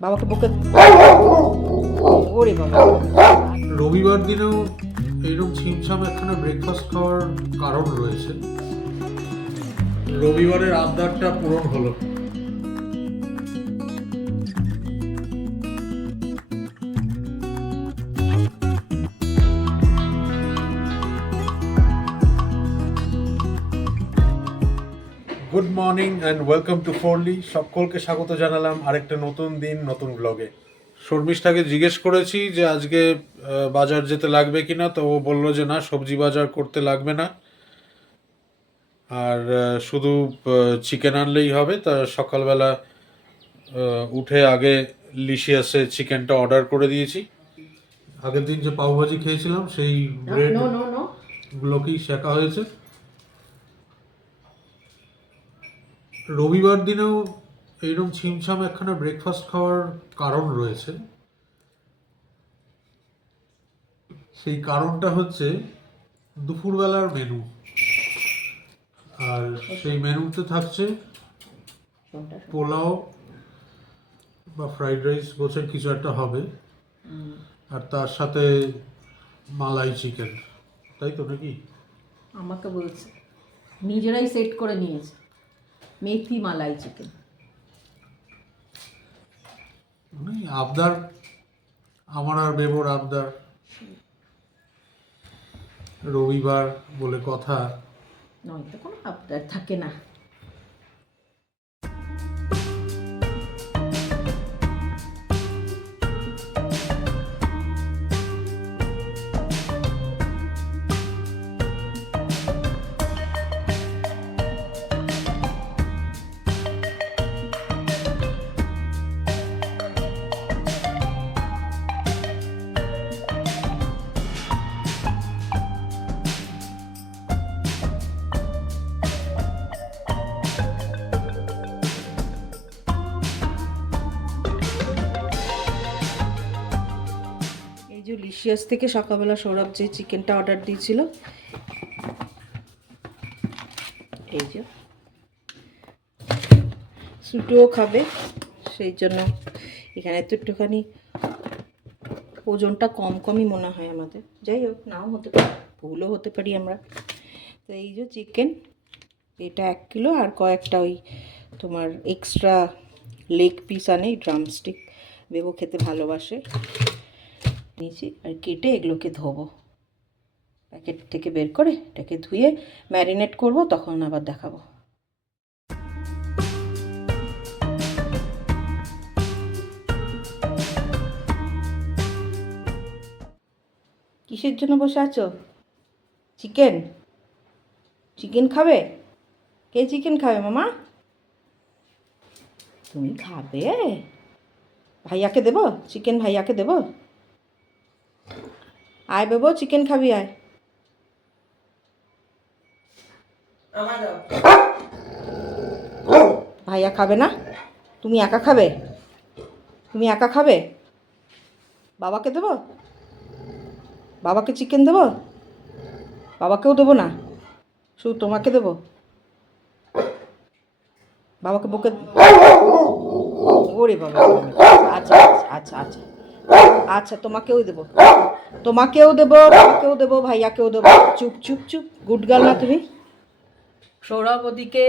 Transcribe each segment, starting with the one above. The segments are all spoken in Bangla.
বাবাকে বকে ওরে বাবা। রবিবার দিনেও এইরকম ছিমছাম একখানা ব্রেকফাস্ট খাওয়ার কারণ রয়েছে। রবিবারের আবদারটা পূরণ হলো। Good morning and welcome to ফোরলি। সকলকে স্বাগত জানালাম আরেকটা নতুন দিন নতুন ব্লগে। শর্মিষ্ঠাকে জিজ্ঞেস করেছি যে আজকে বাজার যেতে লাগবে কিনা, তো ও বললো যে না, সবজি বাজার করতে লাগবে না, আর শুধু চিকেন আনলেই হবে। তা সকালবেলা উঠে আগে লিশিয়াসে চিকেনটা অর্ডার করে দিয়েছি। আগের দিন যে পাওভাজি খেয়েছিলাম সেই ব্রেড নো নো নো, গুলোকেই শেখা হয়েছে। রবিবার দিনেও এইরকম ছিমছাম একখানা ব্রেকফাস্ট খাওয়ার কারণ রয়েছে। সেই কারণটা হচ্ছে দুপুরবেলার মেনু। আর সেই মেনুতে থাকছে পোলাও বা ফ্রাইড রাইস গোছের কিছু একটা হবে, আর তার সাথে মালাই চিকেন, তাই তো নাকি? আমাকে বলছে নিজেরাই সেট করে নিয়েছে মেথি মালাই চিকেন। মানে আবদার, আমার আর বেবোর আবদার। রবিবার বলে কথা। নয়তো কোনো আবদার থাকে না। এই যে লিশিয়াস থেকে সকালবেলা সৌরভ যে চিকেনটা অর্ডার দিয়েছিল, এই যে সুটোও খাবে, সেই জন্য এখানে তো একটুখানি ওজনটা কম কমই মনে হয় আমাদের। যাই হোক, নাও হতে পারে, ভুলও হতে পারি আমরা। তো এই যে চিকেন, এটা 1 কিলো, আর কয়েকটা ওই তোমার এক্সট্রা লেগ পিস আনে, ড্রামস্টিক বেবো খেতে ভালোবাসে, নিয়েছি। আর কেটে এগুলোকে ধোবো, প্যাকেট থেকে বের করে এটাকে ধুয়ে ম্যারিনেট করব, তখন আবার দেখাবো। কিসের জন্য বসে আছো? চিকেন? চিকেন খাবে? কে চিকেন খাবে মামা? তুমি খাবে? ভাইয়াকে দেবো চিকেন, ভাইয়াকে দেবো? আয় বেবো, চিকেন খাবি, আয়। ভাইয়া খাবে না? তুমি একা খাবে? তুমি একা খাবে? বাবাকে দেবো? বাবাকে চিকেন দেবো? বাবাকেও দেবো না, শুধু তোমাকে দেবো? বাবাকে বকে ওরে বাবা। আচ্ছা আচ্ছা আচ্ছা আচ্ছা, তোমাকেও দেবো, তোমাকেও দেবো, বাবাকেও দেবো, ভাইয়াকেও দেবো। চুপ চুপ চুপ, গুড গার্ল না তুমি? সৌরভ ওদিকে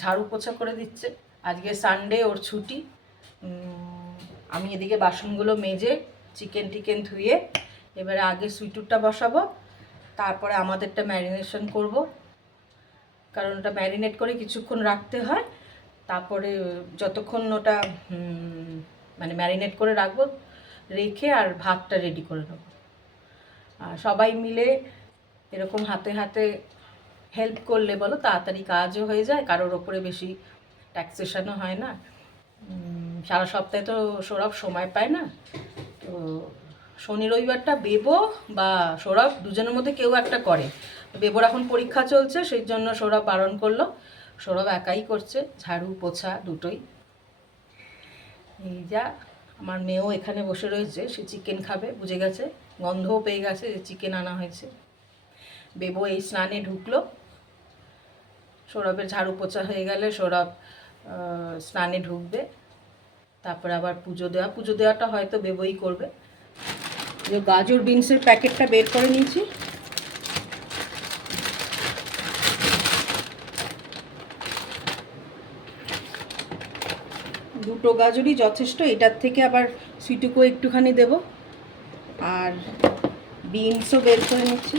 ঝাড়ু পোছা করে দিচ্ছে, আজকে সানডে, ওর ছুটি। আমি এদিকে বাসনগুলো মেজে চিকেন টিকেন ধুয়ে এবারে আগে সুইটুরটা বসাবো, তারপরে আমাদেরটা ম্যারিনেশন করব, কারণ ওটা ম্যারিনেট করে কিছুক্ষণ রাখতে হয়। তারপরে যতক্ষণ ওটা মানে ম্যারিনেট করে রাখবো, রেখে আর ভাতটা রেডি করে নেবো। আর সবাই মিলে এরকম হাতে হাতে হেল্প করলে বলো তাড়াতাড়ি কাজও হয়ে যায়, কারোর ওপরে বেশি ট্যাক্সেশনও হয় না। সারা সপ্তাহে তো সৌরভ সময় পায় না, তো শনি রবিবারটা বেবো বা সৌরভ দুজনের মধ্যে কেউ একটা করে। বেবোর এখন পরীক্ষা চলছে, সেই জন্য সৌরভ বারণ করলো, সৌরভ একাই করছে ঝাড়ু পোছা দুটোই। এই যা, আমার মেয়েও এখানে বসে রয়েছে, সে চিকেন খাবে, বুঝে গেছে, গন্ধও পেয়ে গেছে যে চিকেন আনা হয়েছে। বেবো এই স্নানে ঢুকলো, সৌরভের ঝাড়ু পোছা হয়ে গেলে সৌরভ স্নানে ঢুকবে, তারপরে আবার পুজো দেওয়াটা হয়তো বেবই করবে। যে গাজর বিনসের প্যাকেটটা বের করে নিয়েছি। দুটো গাজরই যথেষ্ট, এটার থেকে আবার সুইটুকো একটুখানি দেব। আর বিনসও বের করে নিচ্ছি।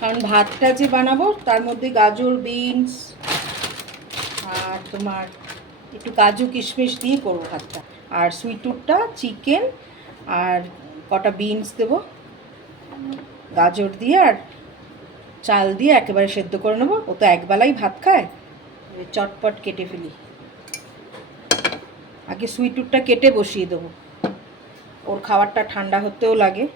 কারণ ভাতটা যে বানাবো তার মধ্যে গাজর বিনস আর তোমার একটু কাজু কিশমিশ দিয়ে করবো ভাতটা। আর সুইটুরটা চিকেন আর কটা বিনস দেবো, গাজর দিয়ে আর চাল দিয়ে একেবারে সেদ্ধ করে নেবো। ও তো একবেলাই ভাত খায়, চটপট কেটে ফেলি। আগে সুইটুরটা কেটে বসিয়ে দেবো, ওর খাবারটা ঠান্ডা হতেও লাগে।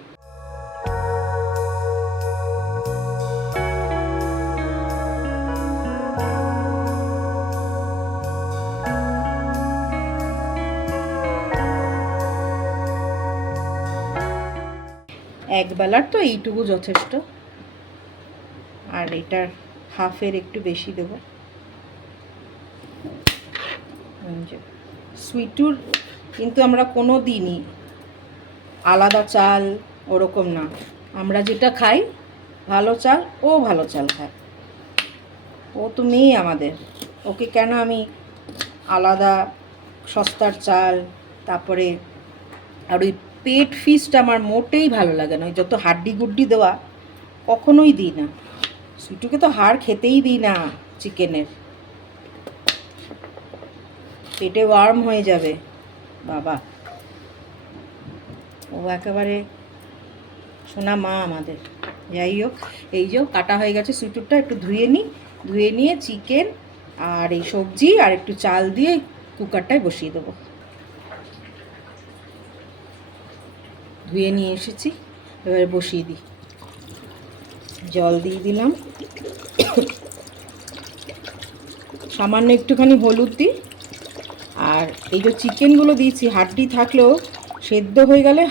একবেলার তো এইটুকু যথেষ্ট, আর এটার হাফের একটু বেশি দেব। সুইটুর কিন্তু আমরা কোনো দিনই আলাদা চাল ওরকম না, আমরা যেটা খাই ভালো চাল, ও ভালো চাল খায়। ও তো মেয়ে আমাদের, ওকে কেন আমি আলাদা সস্তার চাল, তারপরে আর ওই পেট ফিস্ট আমার মোটেই ভালো লাগে না। ওই যত হাড্ডি গুড্ডি দেওয়া কখনোই দিই না। সুইটুকে তো হাড় খেতেই দিই না চিকেনের, পেটে ওয়ার্ম হয়ে যাবে বাবা। ও একেবারে সোনা মা আমাদের। যাই হোক, এই যে কাটা হয়ে গেছে সুইটুরটা, একটু ধুয়ে নিই। ধুয়ে নিয়ে চিকেন আর এই সবজি আর একটু চাল দিয়ে কুকারটায় বসিয়ে দেবো। ধুয়ে নিয়ে এসেছি, এবারে বসিয়ে দিই। জল দিয়ে দিলাম, সামান্য একটুখানি হলুদ দিই। আর এই যে চিকেনগুলো দিয়েছি, হাড্ডি থাকলেও সেদ্ধ হয়ে গেলে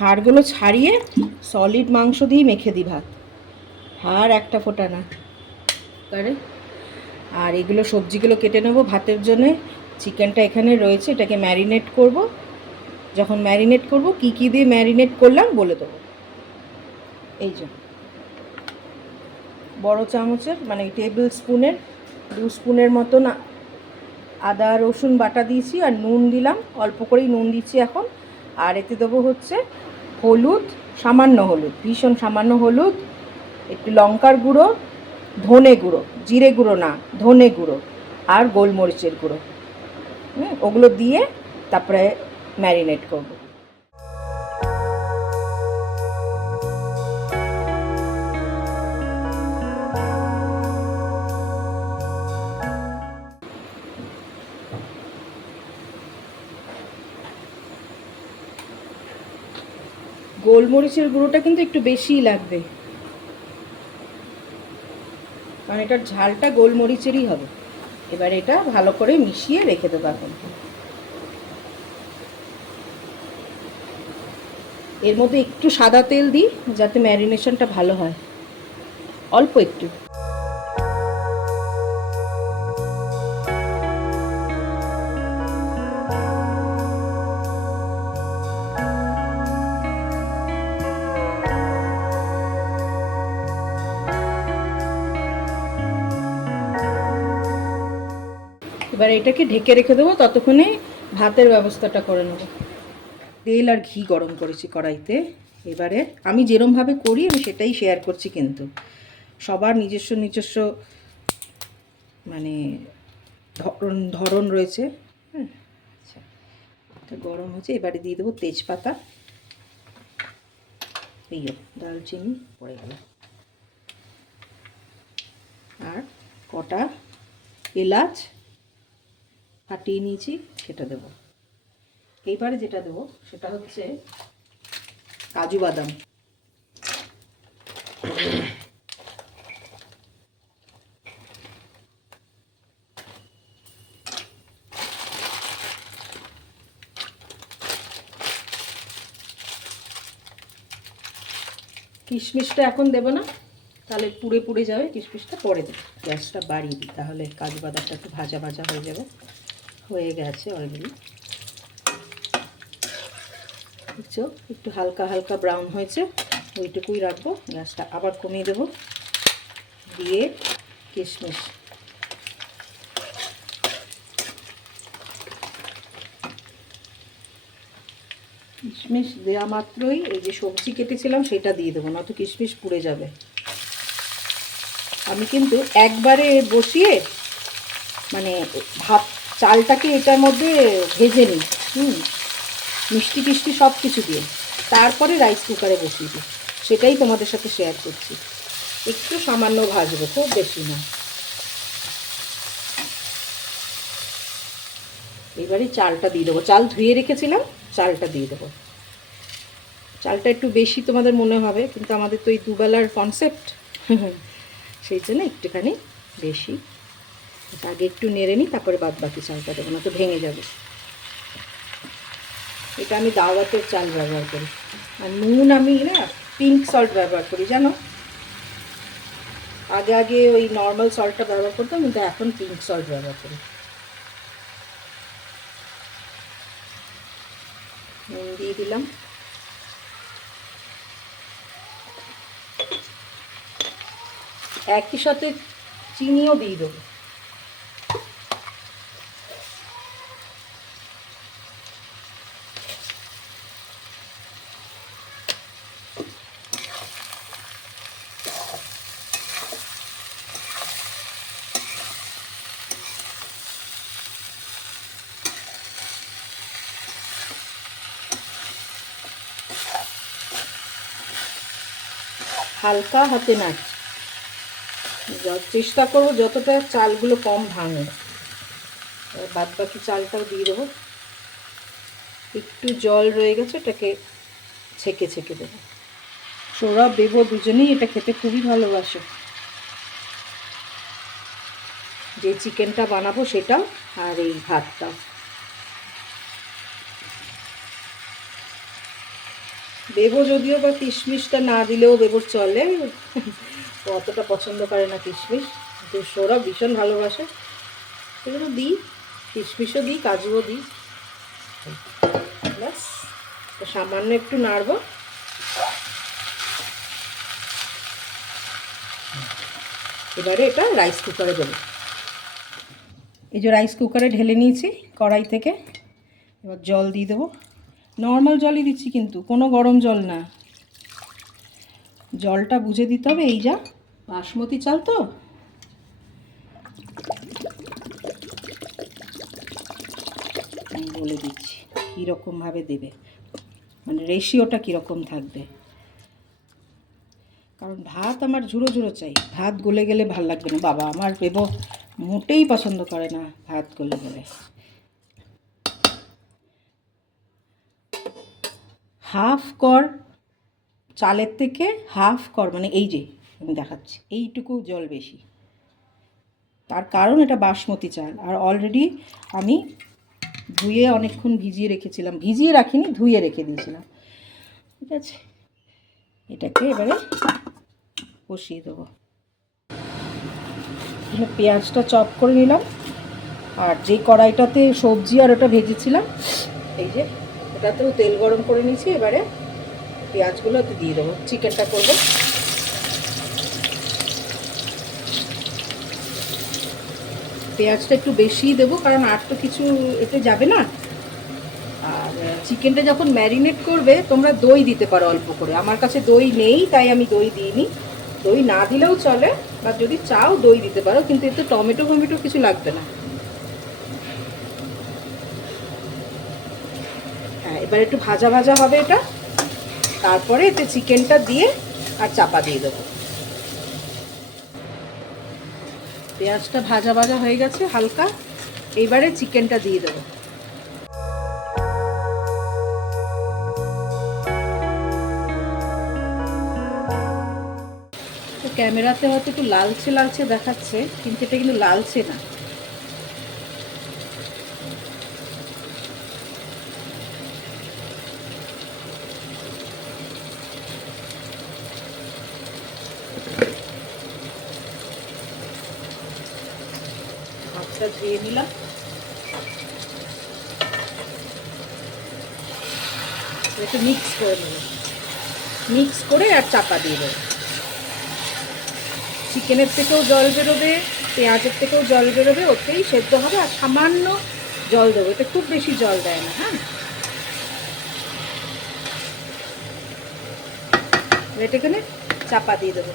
হাড়গুলো ছাড়িয়ে সলিড মাংস দিয়ে মেখে দিই ভাত, হাড় একটা ফোঁটা না করে। আর এগুলো সবজিগুলো কেটে নেবো ভাতের জন্যে। চিকেনটা এখানে রয়েছে, এটাকে ম্যারিনেট করব। যখন ম্যারিনেট করব কি কি দিয়ে ম্যারিনেট করলাম বলে দেবো। এই যে বড় চামচের মানে টেবিল স্পুনের 2 স্পুনের মতন আদা রসুন বাটা দিয়েছি, আর নুন দিলাম, অল্প করেই নুন দিচ্ছি এখন। আর এতে দেবো হচ্ছে হলুদ, সামান্য হলুদ, ভীষণ সামান্য হলুদ, একটু লঙ্কার গুঁড়ো, ধনে গুঁড়ো, জিরে গুঁড়ো না ধনে গুঁড়ো, আর গোলমরিচের গুঁড়ো। ওগুলো দিয়ে তারপরে ম্যারিনেট করব। গোলমরিচের গুঁড়োটা কিন্তু একটু বেশিই লাগবে, কারণ এটার ঝালটা গোলমরিচেরই হবে। এবার এটা ভালো করে মিশিয়ে রেখে দেবো এখন। এর মধ্যে একটু সাদা তেল দিই যাতে ম্যারিনেশনটা ভালো হয়, অল্প একটু। এবার এটাকে ঢেকে রেখে দেবো, ততক্ষণে ভাতের ব্যবস্থাটা করে নেব। তেল আর ঘি গরম করেছি কড়াইতে। এবারে আমি যেরমভাবে করি আমি সেটাই শেয়ার করছি, কিন্তু সবার নিজস্ব নিজস্ব মানে ধরন রয়েছে। হ্যাঁ, আচ্ছা, এটা গরম হয়েছে। এবারে দিয়ে দেবো তেজপাতা, এই দারচিনি পড়ে গেল, আর কটা এলাচ ফাটিয়ে নিয়েছি সেটা দেবো। এইবারে যেটা দেবো সেটা হচ্ছে কাজু বাদাম। কিশমিশটা এখন দেবো না, তাহলে পুড়ে পুড়ে যাবে, কিশমিশটা পরে দিই, গ্যাসটা বাড়িয়ে দিই, তাহলে কাজু বাদামটা একটু ভাজা ভাজা হয়ে যাবে। হয়ে গেছে অলরেডি, বুঝছো, একটু হালকা হালকা ব্রাউন হয়েছে, ওইটুকুই রাখবো। গ্যাসটা আবার কমিয়ে দেবো, দিয়ে কিশমিশ কিশমিশ দেওয়া মাত্রই এই যে সবজি কেটেছিলাম সেটা দিয়ে দেবো, নয়তো কিশমিশ পুড়ে যাবে। আমি কিন্তু একবারে বসিয়ে মানে ভাত চালটাকে এটার মধ্যে ভেজে নিই, মিষ্টি টিষ্টি সব কিছু দিয়ে, তারপরে রাইস কুকারে বসিয়ে দিই। সেটাই তোমাদের সাথে শেয়ার করছি। একটু সামান্য ভাজবো, খুব বেশি না। এবারে চালটা দিয়ে দেবো, চাল ধুয়ে রেখেছিলাম, চালটা দিয়ে দেবো। চালটা একটু বেশি তোমাদের মনে হবে, কিন্তু আমাদের তো এই দুবেলার কনসেপ্ট, সেই জন্য একটুখানি বেশি। আগে একটু নেড়ে নিই, তারপরে বাদ বাকি চালটা দেবো, না তো ভেঙে যাবে। এটা আমি দাওয়াতের চাল ব্যবহার করি। আর নুন আমি না পিঙ্ক সল্ট ব্যবহার করি, জানো। আগে আগে ওই নর্মাল সল্টটা ব্যবহার করতাম, কিন্তু এখন পিঙ্ক সল্ট ব্যবহার করি। নুন দিয়ে দিলাম, একই সাথে চিনিও দিয়ে দেবো। হালকা হাতে নাড়ছি, চেষ্টা করবো যতটা চালগুলো কম ভাঙে। বাদ বাকি চালটাও দিয়ে দেবো। একটু জল রয়ে গেছে, এটাকে ছেঁকে ছেঁকে দেবো। সৌরভ দেবো দুজনেই এটা খেতে খুবই ভালোবাসে, যে চিকেনটা বানাবো সেটাও আর এই ভাতটাও। দেবো যদিও বা কিশমিশটা না দিলেও দেবোর চলে, অতটা পছন্দ করে না কিশমিশ, কিন্তু সৌরভ ভীষণ ভালোবাসে, সেগুলো দিই, কিশমিশও দিই, কাজুও দিই। ব্যাস, সামান্য একটু নাড়বো। এবারে এটা রাইস কুকারে দেবো। এই যে রাইস কুকারে ঢেলে নিয়েছি কড়াই থেকে, এবার জল দিয়ে দেবো। নর্মাল জলই দিচ্ছি, কিন্তু কোনো গরম জল না, জলটা বুঝে দিতে হবে। এই যা বাসমতি চাল তো, আমি বলে দিচ্ছি কীরকমভাবে দেবে, মানে রেশিওটা কীরকম থাকবে। কারণ ভাত আমার ঝুড়ো ঝুড়ো চাই, ভাত গলে গেলে ভাল লাগবে না। বাবা আমার বেবো মোটেই পছন্দ করে না ভাত গলে গেলে। হাফ কর চালের থেকে, হাফ কর মানে এই যে আমি দেখাচ্ছি, এইটুকু জল বেশি। তার কারণ এটা বাসমতি চাল, আর অলরেডি আমি ধুয়ে অনেকক্ষণ ভিজিয়ে রেখেছিলাম, ভিজিয়ে রাখিনি, ধুয়ে রেখে দিয়েছিলাম। ঠিক আছে, এটাকে এবারে বসিয়ে দেবো। এখানে পেঁয়াজটা চপ করে নিলাম, আর যে কড়াইটাতে সবজি আর ওটা ভেজেছিলাম, এই যে ওটাতেও তেল গরম করে নিয়েছি। এবারে পেঁয়াজগুলো এতে দিয়ে দেবো, চিকেনটা করব। পেঁয়াজটা একটু বেশিই দেবো, কারণ আর তো কিছু এতে যাবে না। আর চিকেনটা যখন ম্যারিনেট করবে তোমরা দই দিতে পারো অল্প করে, আমার কাছে দই নেই তাই আমি দই দিইনি। দই না দিলেও চলে, বা যদি চাও দই দিতে পারো, কিন্তু এতে টমেটো ফমেটো কিছু লাগবে না। হ্যাঁ, এবার একটু ভাজা ভাজা হবে এটা, তারপরে এতে চিকেনটা দিয়ে আর চাপা দিয়ে দেবো। পেঁয়াজটা ভাজা ভাজা হয়ে গেছে হালকা, এইবারে চিকেনটা দিয়ে দেবো। তো ক্যামেরাতে হয়তো একটু লালচে লালচে দেখাচ্ছে, কিন্তু এটা কিন্তু লালচে না। মাছটা ধুয়ে নিলাম। একটু মিক্স করে নেব, মিক্স করে আর চাপা দিয়ে দেবো। চিকেনের থেকেও জল বেরোবে, পেঁয়াজের থেকেও জল বেরোবে, ওতেই সেদ্ধ হবে। আর সামান্য জল দেবো, এতে খুব বেশি জল দেয় না। হ্যাঁ, এটাখানে চাপা দিয়ে দেবো।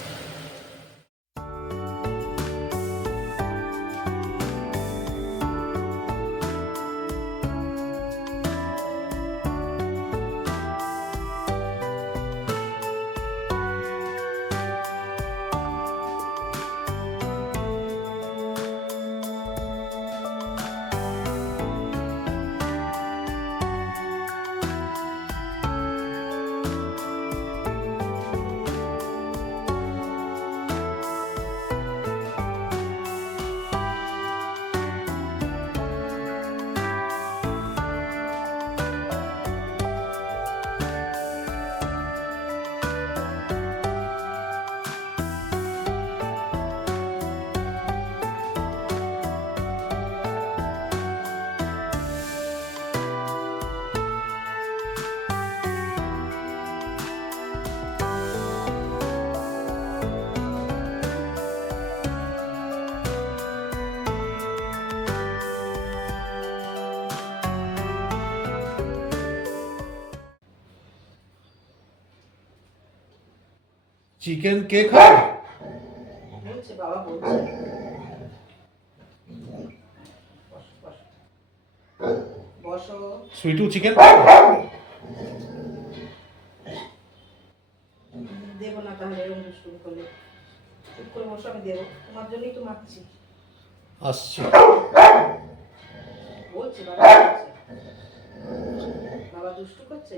চিকেন কে খাবে? বলছে বাবা, বলছে। বসো। সুইটু চিকেন দেবো না তাহলে, এরকম শুরু করলে। চুপ করে বসো, আমি দেবো। তোমার জন্যই তো মাখছি। আসছে। বলছে বাবা, বলছে। বাবা দুষ্টু করছে।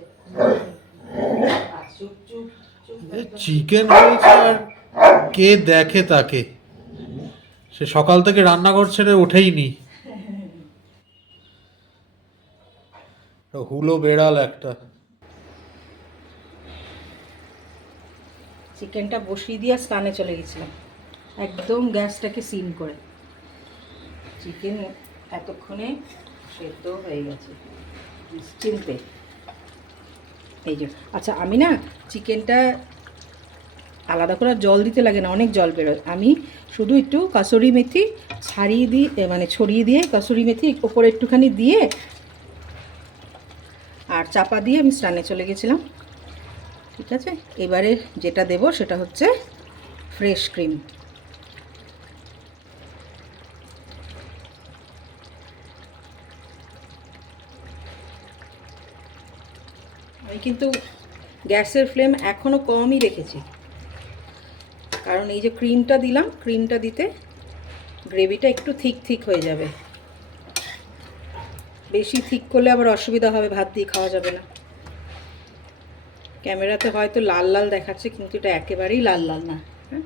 আর চুপ চুপ চুপ। চিকেন হয়েছে আর কে দেখে তাকে? সে সকাল থেকে রান্নাঘর ছেড়ে ওঠেইনি। হুলো বেড়াল একটা। চিকেনটা বসিয়ে দিয়ে স্নানে চলে গেছিলাম, একদম গ্যাসটাকে সিম করে। চিকেন এতক্ষণে সেদ্ধ হয়ে গেছে নিশ্চিন্তে। এই যে, আচ্ছা, আমি না চিকেনটা আলাদা করে জল দিতে লাগে না, অনেক জল বেরোয়। আমি শুধু একটু কাসুরি মেথি ছাড়িয়ে দিই, মানে ছড়িয়ে দিয়ে কাসুরি মেথি ওপরে একটুখানি দিয়ে আর চাপা দিয়ে আমি স্নানে চলে গেছিলাম। ঠিক আছে, এবারে যেটা দেব সেটা হচ্ছে ফ্রেশ ক্রিম। আমি কিন্তু গ্যাসের ফ্লেম এখনও কমই রেখেছি, কারণ এই যে ক্রিমটা দিলাম, ক্রিমটা দিতে গ্রেভিটা একটু থিক থিক হয়ে যাবে। বেশি থিক করলে আবার অসুবিধা হবে, ভাত দিয়ে খাওয়া যাবে না। ক্যামেরাতে হয়তো লাল লাল দেখাচ্ছে, কিন্তু এটা একেবারেই লাল লাল না। হ্যাঁ,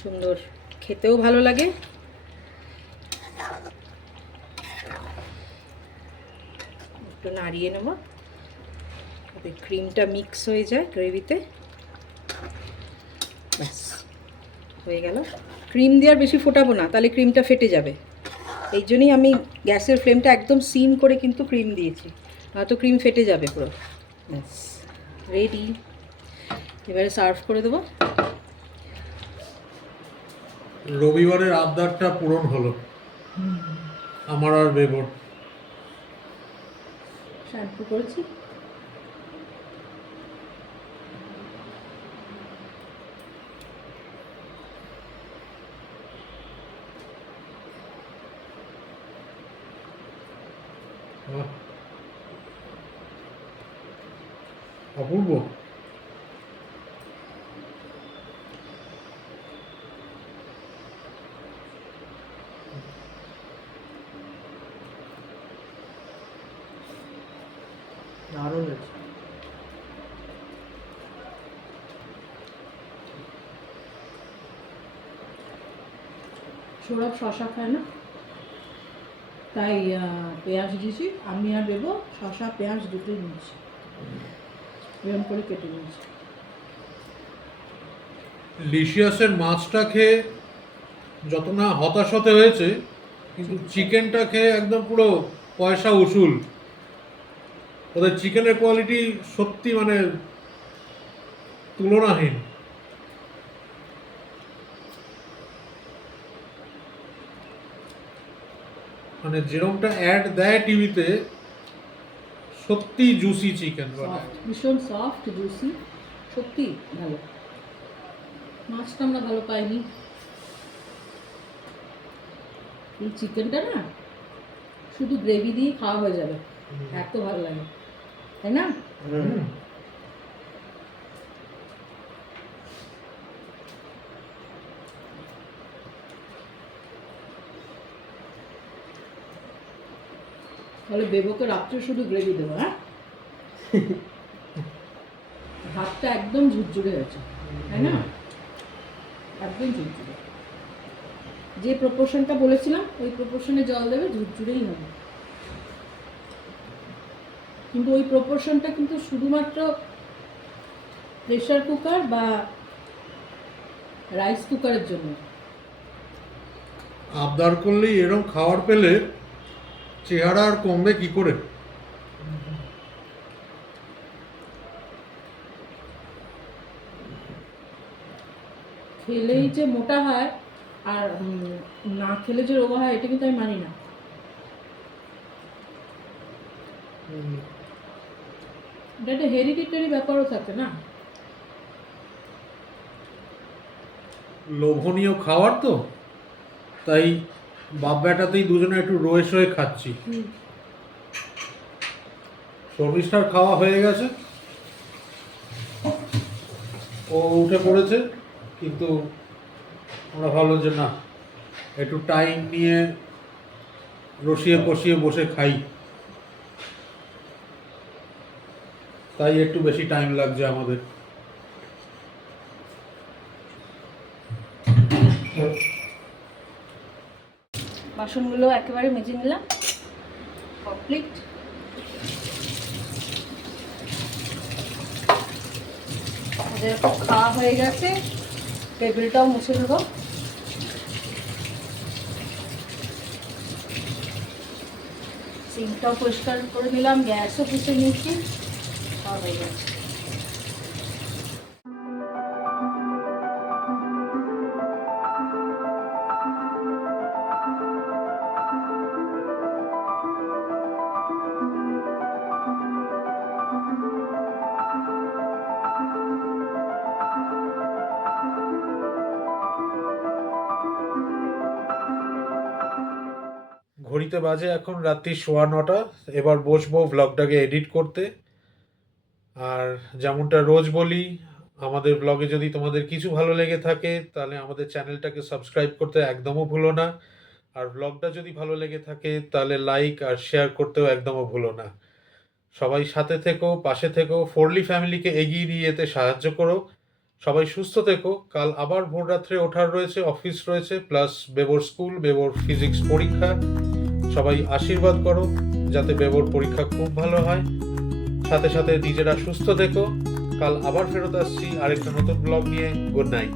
সুন্দর, খেতেও ভালো লাগে। একটু নাড়িয়ে নেব, যাতে ক্রিমটা মিক্স হয়ে যায় গ্রেভিতে। ব্যাস হয়ে গেল। ক্রিম দিয়ে আর বেশি ফোটাবো না, তাহলে ক্রিমটা ফেটে যাবে। এই জন্যই আমি গ্যাসের ফ্লেমটা একদম সিম করে কিন্তু ক্রিম দিয়েছি, নয়তো ক্রিম ফেটে যাবে পুরো। ব্যাস রেডি। এবারে সার্ভ করে দেবো। রবিবারের আবদারটা পূরণ হলো আমার আর বেবর। শ্যাম্পু করেছি। অপূর্ব। দারুণ হয়েছে। সৌরভ শশা খায় না, তাই পেঁয়াজ দিয়েছি। আমি আর দেবো শশা পেঁয়াজ দুটোই নিয়েছি, এরকম করে কেটে নিয়েছি। লিশিয়াসের মাছটা খেয়ে যত না হতাশ হতে হয়েছে, কিন্তু চিকেনটা খেয়ে একদম পুরো পয়সা উসুল। ওদের চিকেনের কোয়ালিটি সত্যি মানে তুলনাহীন। মানে যেরকমটা অ্যাড দেয় টিভিতে, সত্যি জুসি চিকেন বানায়। ভীষণ সফট জুসি, সত্যি ভালো। মাছটা আমরা ভালো পাইনি। এই চিকেনটা না শুধু গ্রেভি দিয়ে খাওয়া হয়ে যাবে, এত ভালো লাগে, তাই না? তাহলে বেবকে রাত্রে শুধু গ্রেভি দেবো, হ্যাঁ? ভাতটা একদম ঝুরঝুরে হয়েছে, তাই না? একদম ঝুরঝুরে। যে প্রপোর্শনটা বলেছিলাম ওই প্রপোর্শনে জল দেবে, ঝুরঝুরেই হবে। কিন্তু ওই প্রপোর্শনটা কিন্তু শুধুমাত্র প্রেসার কুকার বা রাইস কুকারের জন্য। আবদার করলেই এরকম খাবার পেলে চেহারা আর কমবে কি করে? খেলেই যে মোটা হয় আর না খেলে যে রোগা হয়, এটা কিন্তু আমি মানি না। এটা একটা হেরিডিটারি ব্যাপারও থাকে না। লোভনীয় খাবার তো, তাই বাপ বেটাতেই দুজনে একটু রয়ে সয়ে খাচ্ছি। শর্মিষ্ঠার খাওয়া হয়ে গেছে, ও উঠে পড়েছে, কিন্তু আমরা ভাবলাম যে না, একটু টাইম নিয়ে রসিয়ে কষিয়ে বসে খাই, তাই একটু বেশি টাইম লাগছে আমাদের। বাসনগুলো একেবারে মেজে নিলাম, কমপ্লিট। ওদের খাওয়া হয়ে গেছে, টেবিলটাও মুছে দেবো। সিঙ্কটাও পরিষ্কার করে নিলাম, গ্যাসও পুষে নিয়েছি, সব হয়ে গেছে। ঘড়িতে বাজে এখন রাত্রি 9:15। এবার বসবো ব্লগটাকে এডিট করতে। আর যেমনটা রোজ বলি, আমাদের ব্লগে যদি তোমাদের কিছু ভালো লেগে থাকে তাহলে আমাদের চ্যানেলটাকে সাবস্ক্রাইব করতে একদমও ভুলো না। আর ব্লগটা যদি ভালো লেগে থাকে তাহলে লাইক আর শেয়ার করতেও একদমও ভুলো না। সবাই সাথে থেকো, পাশে থেকো, ফোরলি ফ্যামিলিকে এগিয়ে নিয়ে যেতে সাহায্য করো। সবাই সুস্থ থেকো। কাল আবার ভোর রাত্রে ওঠার রয়েছে, অফিস রয়েছে, প্লাস বেবোর স্কুল, বেবোর ফিজিক্স পরীক্ষা। সবাই আশীর্বাদ করো যাতে বেবোর পরীক্ষা খুব ভালো হয়। সাথে সাথে নিজেরা সুস্থ থেকো। কাল আবার ফেরত আসছি আরেকটা নতুন ব্লগ নিয়ে। Good night.